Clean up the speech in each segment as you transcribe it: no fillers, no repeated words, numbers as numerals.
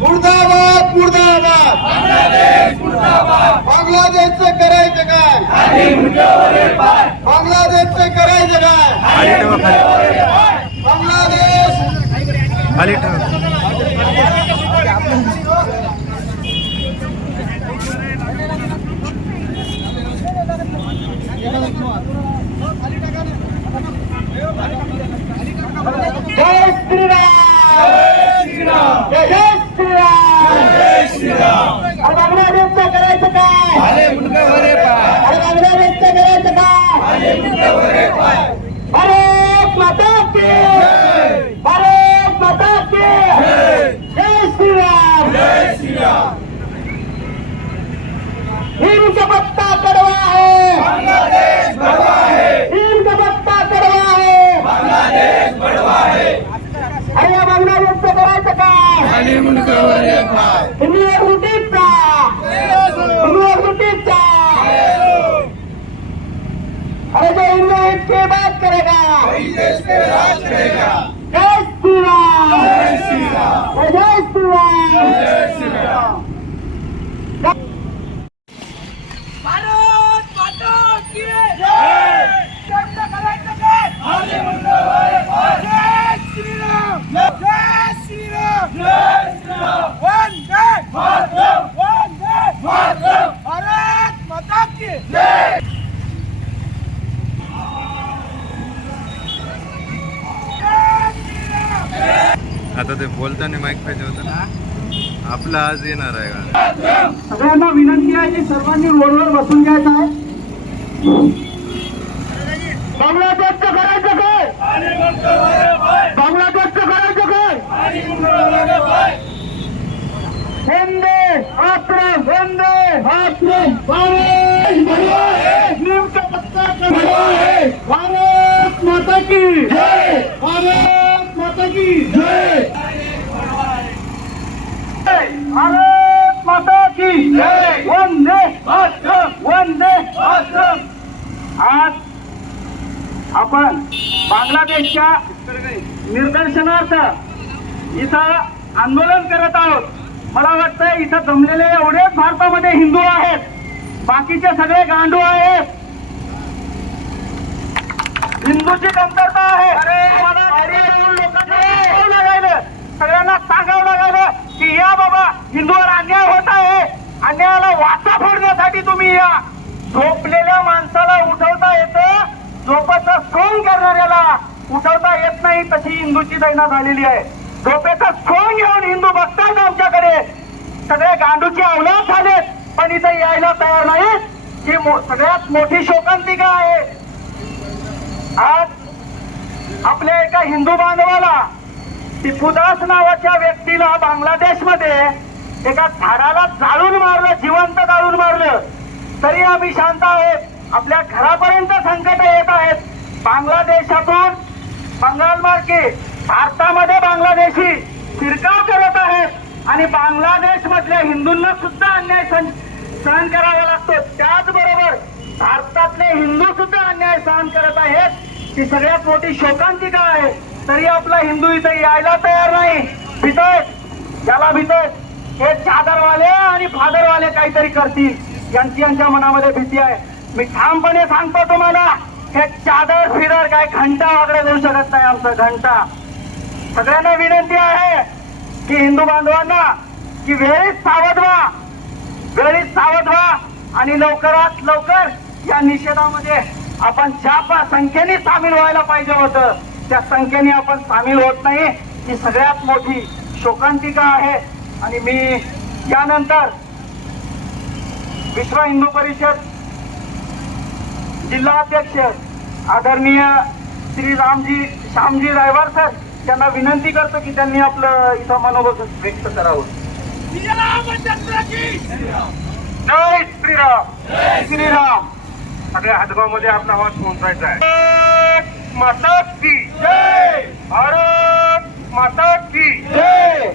मुर्दाबाद मुर्दाबाद बांगलादेशचं करायचं काय? बांगलादेशचं करायचं काय? बांगलादेश जय श्रीराम जय श्रीराम बांगलादेशचं करायचं काय? बांगलादेशचं करायचं काय? भारत माता की भारत माता की जय श्रीराम हिंद का पत्ता कड़वा है बांग्लादेश बड़वा है हिंद का पत्ता कड़वा है बांग्लादेश बड़वा है अरे बांग्लादेशचं करायचं काय? हिंदीवर लुटीचा अरे जो इंडिया इसके बात करेगा देश पे राज करेगा जय श्रीराम जय श्रीराम भारत माता की जय करायचं काय? जय श्रीराम वंदे भारत माता की जय. आता ते बोलताना माईक पाहिजे होतं ना. आपलं आज येणार आहे गाणं. सगळ्यांना विनंती आहे की सर्वांनी रोडवर बसून घ्यायचं आहे. बांगलादेशचं करायचं काय? बांगलादेशचं करायचं काय? वंदे मातरम वंदे मातरम भारत बड़वा है नीम का पत्ता कड़वा है भारत माता की जय भारत माता की जय भारत माता की जय वंदे मातरम वंदे मातरम. आज आपण बांगलादेशच्या निर्दर्शनार्थ इथं आंदोलन करत आहोत. मला वाटतं इथं जमलेले एवढेच भारतामध्ये हिंदू आहेत, बाकीचे सगळे गांडू आहेत. हिंदूची कमतरता आहे. सगळ्यांना सांगावं लागलं की या बाबा हिंदूवर अन्याय होत आहे, अन्यायाला वाचा फोडण्यासाठी तुम्ही या. झोपलेल्या माणसाला उठवता येतं, झोपेचं सोंग करणाऱ्याला उठवता येत नाही. तशी हिंदूची दैना झालेली आहे. झोपेचं सोंग घेऊन हिंदू बघतात आमच्याकडे. सगळे गांडूची अवलाद झालेत, पण इथं यायला तयार नाहीत. ही सगळ्यात मोठी शोकांतिका आहे. आज आपल्या एका हिंदू बांधवाला, टिपूदास नावाच्या व्यक्तीला बांगलादेशमध्ये एका झाडाला जाळून मारलं, जिवंत जाळून मारलं. तरी आम्ही शांत आहोत. आपल्या घरापर्यंत संकट येत आहेत. बांगलादेशातून बंगाल मार्गे भारतामध्ये बांगलादेशी शिरकाव करत आहेत आणि बांगलादेश मधल्या हिंदूंना सुद्धा अन्याय सहन करावा लागतो. त्याचबरोबर भारतातले हिंदू सुद्धा अन्याय सहन करत आहेत. ही सगळ्यात मोठी शोकांतिका आहे. तरी आपला हिंदू इथं यायला तयार नाही. भीतोय, ज्याला भीतोय हे चादरवाले आणि फादरवाले काहीतरी करतील, यांच्या मनामध्ये भीती आहे. मी ठामपणे सांगतो तुम्हाला, हे चादर फिरर काय घंटा वगैरे देऊ शकत नाही. आमचा घंटा. सगळ्यांना विनंती आहे की हिंदू बांधवांना की वेळीच सावध व्हा आणि लवकरात लवकर या निषेधामध्ये आपण ज्या संख्येने सामील व्हायला पाहिजे होतं त्या संख्येने आपण सामील होत नाही. ही सगळ्यात मोठी शोकांतिका आहे. आणि मी यानंतर विश्व हिंदू परिषद जिल्हा अध्यक्ष आदरणीय श्री श्यामजी रायवार सर त्यांना विनंती करतो की त्यांनी आपलं इथं मनोबल व्यक्त करावं. जय श्रीराम. सगळ्या हातगावमध्ये आपला आवाज पोहोचायचा आहे. माता की जय. भारत माता की जय.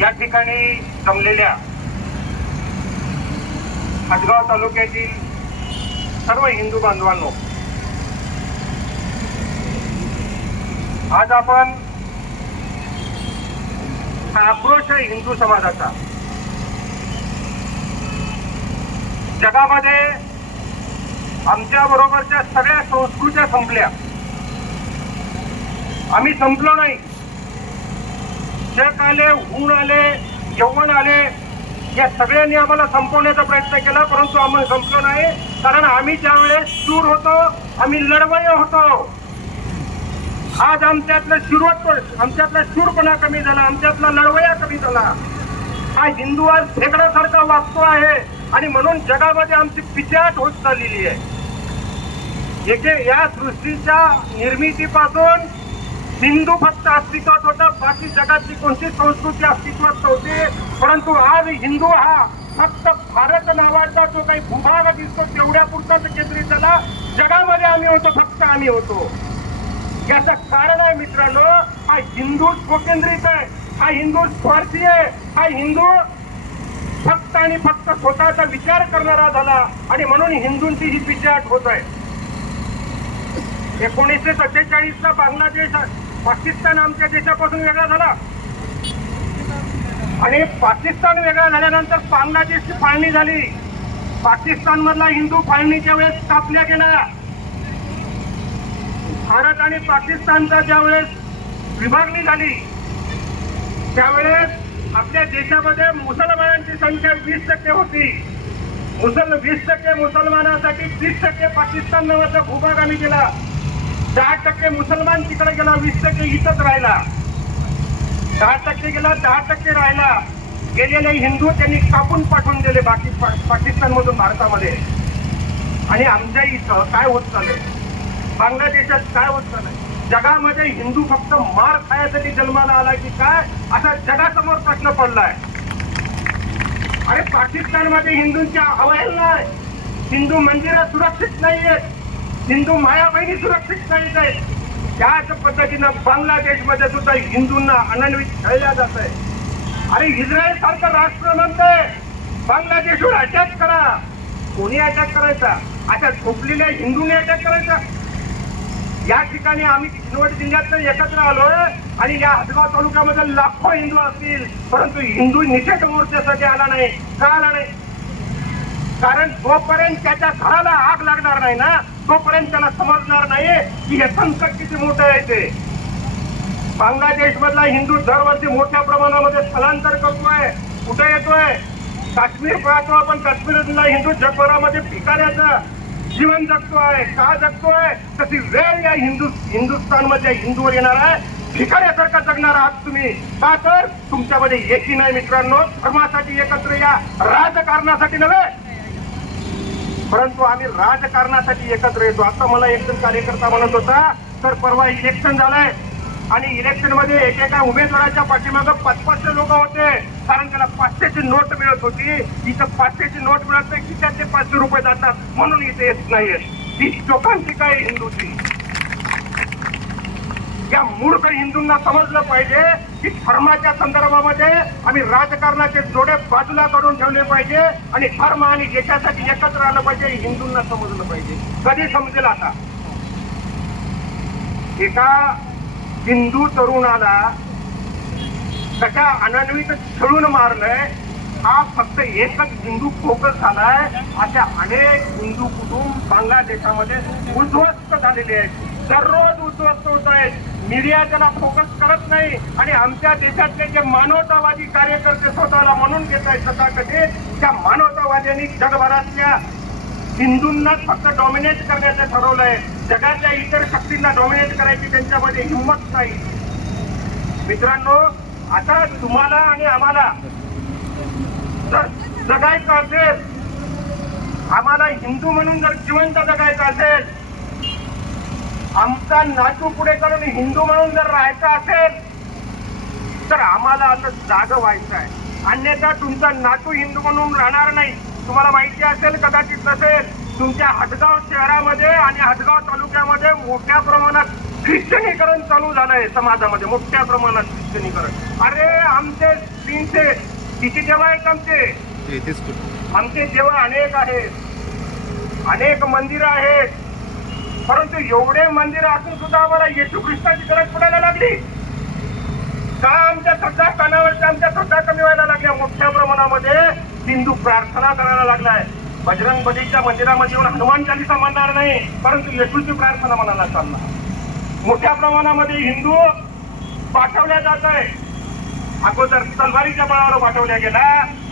या ठिकाणी जमलेल्या हदगाव तालुक्यातील सर्व हिंदू बांधवांनो, आज आपण हा आक्रोश आहे हिंदू समाजाचा. जगामध्ये आमच्या बरोबरच्या सगळ्या संस्कृत्या संपल्या, आम्ही संपलो नाही. जग आले, ऊन आले, यौवन आले, या सगळ्यांनी आम्हाला संपवण्याचा प्रयत्न केला, परंतु आम्ही संपलो नाही. कारण आम्ही ज्यावेळेस शूर होतो, आम्ही लढवय्ये होतो. आज आमच्यातलं शूरपणा कमी झाला, आमच्यातला लढवय्या कमी झाला. हा हिंदू आज फेकड्यासारखा वागतो आहे आणि म्हणून जगामध्ये आमची पिछाट होत चाललेली आहे. या सृष्टीच्या निर्मितीपासून हिंदू फक्त अस्तित्वात होता, बाकी जगातली कोणती संस्कृती अस्तित्वात नव्हती. परंतु आज हिंदू हा फक्त भारत नावाचा जो काही भूभाग दिसतो तेवढ्या पुरताच केंद्रित झाला. जगामध्ये आम्ही होतो, फक्त आम्ही होतो. याचं कारण आहे मित्रांनो, हा हिंदू स्वकेंद्रित आहे, हा हिंदू स्वार्थी आहे, हा हिंदू फक्त आणि फक्त स्वतःचा विचार करणारा झाला आणि म्हणून हिंदूंची ही पिछाट होत आहे. 1947ला बांगलादेश, पाकिस्तान आमच्या देशापासून वेगळा झाला आणि पाकिस्तान वेगळा झाल्यानंतर बांगलादेशची फाळणी झाली. पाकिस्तान मधला हिंदू फाळणीच्या वेळेस कापल्या गेला. भारत आणि पाकिस्तानचा ज्यावेळेस विभागणी झाली त्यावेळेस आपल्या देशामध्ये मुसलमानांची संख्या 20% होती. 20% मुसलमानांसाठी 30% पाकिस्तान नावाचा भूभाग आम्ही दिला. 10% मुसलमान तिकडे गेला, 20% इथंच राहिला. 10% गेला, 10% राहिला. गेलेले हिंदू त्यांनी कापून पाठवून दिले बाकी पाकिस्तान मधून भारतामध्ये. आणि आमच्या इथं काय होत चाललंय, बांगलादेशात काय होत चाललंय, जगामध्ये हिंदू फक्त मार खाण्यासाठी जन्माला आला की काय, असा जगासमोर प्रश्न पडलाय. अरे पाकिस्तानमध्ये हिंदूंच्या अवहेलना आहे, हिंदू मंदिरं सुरक्षित नाहीयेत, हिंदू माया बहिणी सुरक्षित नाहीत आहेत. त्याच पद्धतीनं बांगलादेशमध्ये सुद्धा हिंदूंना अनन्वित खेळल्या जात आहे. अरे इस्रायल सारखं राष्ट्र म्हणतंय बांगलादेशवर अटॅक करा. कोणी अटॅक करायचा? अशा झोपलेल्या हिंदूने अटॅक करायचा? या ठिकाणी आम्ही किनवट जिल्ह्यात एकत्र आलोय आणि या हदगाव तालुक्यामध्ये लाखो हिंदू असतील, परंतु हिंदू निषेध मोर्चासाठी आला नाही. का आला नाही? कारण जोपर्यंत त्याच्या घराला आग लागणार नाही ना, तोपर्यंत त्याला समजणार नाही की हे संकट किती मोठं आहे ते. बांगलादेश मधला हिंदू दरवर्षी मोठ्या प्रमाणामध्ये स्थलांतर करतोय. कुठे येतोय? काश्मीर पाहतो आपण, काश्मीरमधला हिंदू जगभरामध्ये भिकाऱ्याचं जीवन जगतोय. का जगतोय? तशी वेळ या हिंदुस्थानमध्ये हिंदूवर येणार आहे. भिकाऱ्यासारखा जगणार आहात तुम्ही. का तर तुमच्यामध्ये एकी नाही मित्रांनो. धर्मासाठी एकत्र या, राजकारणासाठी नव्हे. परंतु आम्ही राजकारणासाठी एकत्र येतो. आता मला एक जण कार्यकर्ता म्हणत होता, तर परवा इलेक्शन झालंय आणि इलेक्शन मध्ये एकेका उमेदवाराच्या पाठीमागं 500 लोक होते, कारण त्याला 500ची नोट मिळत होती. इथं 500ची नोट मिळत नाही, की त्याचे 500 रुपये जातात म्हणून इथे येत नाहीये. ही लोकांची काय हिंदूची? या मूर्ख हिंदूंना समजलं पाहिजे की धर्माच्या संदर्भामध्ये आम्ही राजकारणाचे जोडे बाजूला करून ठेवले पाहिजे आणि धर्म आणि देशासाठी एकत्र आलं पाहिजे. हिंदूंना समजलं पाहिजे. कधी समजेल आता? एका हिंदू तरुणाला कशा अनन्वित छळून मारलंय, हा फक्त एकच हिंदू फोकस झालाय. अशा अनेक हिंदू कुटुंब बांगलादेशामध्ये उद्ध्वस्त झालेले आहेत. दररोज उद्ध्वस्त होत आहेत. मीडिया त्याला फोकस करत नाही आणि आमच्या देशातले जे मानवतावादी कार्यकर्ते स्वतःला म्हणून घेत आहेत तथाकथित, त्या मानवतावाद्यांनी जगभरातल्या हिंदूंनाच फक्त डॉमिनेट करण्याचं ठरवलंय. जगातल्या इतर शक्तींना डॉमिनेट करायची त्यांच्यामध्ये हिंमत नाही. मित्रांनो, आता तुम्हाला आणि आम्हाला जर जगायचं असेल, आम्हाला हिंदू म्हणून जर जिवंत जगायचं असेल, आमचा नातू पुढे करून हिंदू म्हणून जर राहायचं असेल, तर आम्हाला आता जागं व्हायचं आहे. अन्यथा तुमचा नातू हिंदू म्हणून राहणार नाही. तुम्हाला माहिती असेल, कदाचित नसेल, तुमच्या हदगाव शहरामध्ये आणि हदगाव तालुक्यामध्ये मोठ्या प्रमाणात ख्रिश्चनीकरण चालू झालंय. समाजामध्ये मोठ्या प्रमाणात ख्रिश्चनीकरण. अरे आमचे 300 किती देव आहेत आमचे? 33 कुटुंब. आमचे देव अनेक आहेत, अनेक मंदिरं आहेत, परंतु एवढे मंदिर असून सुद्धा आम्हाला येशू ख्रिस्ताची गरज पडायला लागली का? आमच्या श्रद्धास्थानावरच्या आमच्या श्रद्धा कमी व्हायला लागल्या. मोठ्या प्रमाणामध्ये हिंदू प्रार्थना करायला लागलाय. बजरंग बलीच्या मंदिरामध्ये येऊन हनुमान चालीसा म्हणणार नाही, परंतु येशूची प्रार्थना म्हणायला चालला. मोठ्या प्रमाणामध्ये हिंदू पाठवल्या जात आहे. अगोदर तलवारीच्या बळावर पाठवल्या गेला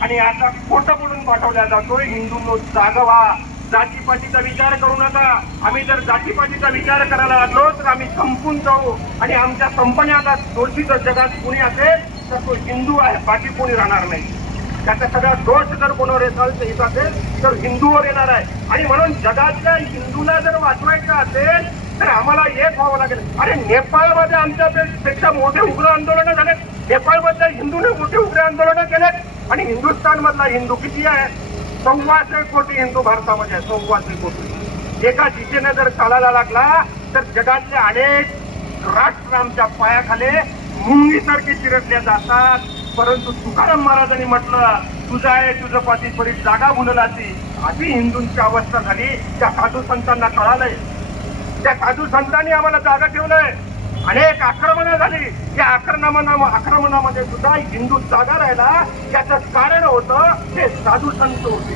आणि आता खोटं बोलून पाठवल्या जातोय. हिंदूंनो जागा व्हा, जातीपातीचा विचार करू नका. आम्ही जर जातीपातीचा विचार करायला लागलो तर आम्ही संपून जाऊ आणि आमच्या कंपन्याला दोषी जर जगात कोणी असेल तर तो हिंदू आहे, बाकी कोणी राहणार नाही. त्याचा सगळा दोष जर कोणावर येत असेल तर हिंदूवर येणार आहे. आणि म्हणून जगातल्या हिंदूला जर वाचवायचं असेल तर आम्हाला एक व्हावं लागेल. अरे नेपाळमध्ये आमच्यापेक्षा मोठे उग्र आंदोलन झाले. नेपाळमधल्या हिंदूने मोठे उग्र आंदोलन केलेत आणि हिंदुस्थान मधला हिंदू किती आहे? 1.25 कोटी हिंदू भारतामध्ये आहे. 1.25 कोटी. एका दिशेने जर चालायला लागला तर जगातले अनेक राष्ट्र आमच्या पायाखाली मुंगीसारखे चिरडले जातात. परंतु तुकाराम महाराजांनी म्हटलं, तुझा आहे तुझं पाठी परी जागा मुलाची. अशी हिंदूंची अवस्था झाली. त्या साधू संतांना कळालंय, त्या साधू संतांनी आम्हाला जागा ठेवलंय. अनेक आक्रमणं झाली. या आक्रमणामध्ये सुद्धा हिंदू जागा राहिला. त्याचं कारण होतं ते साधू संत होते.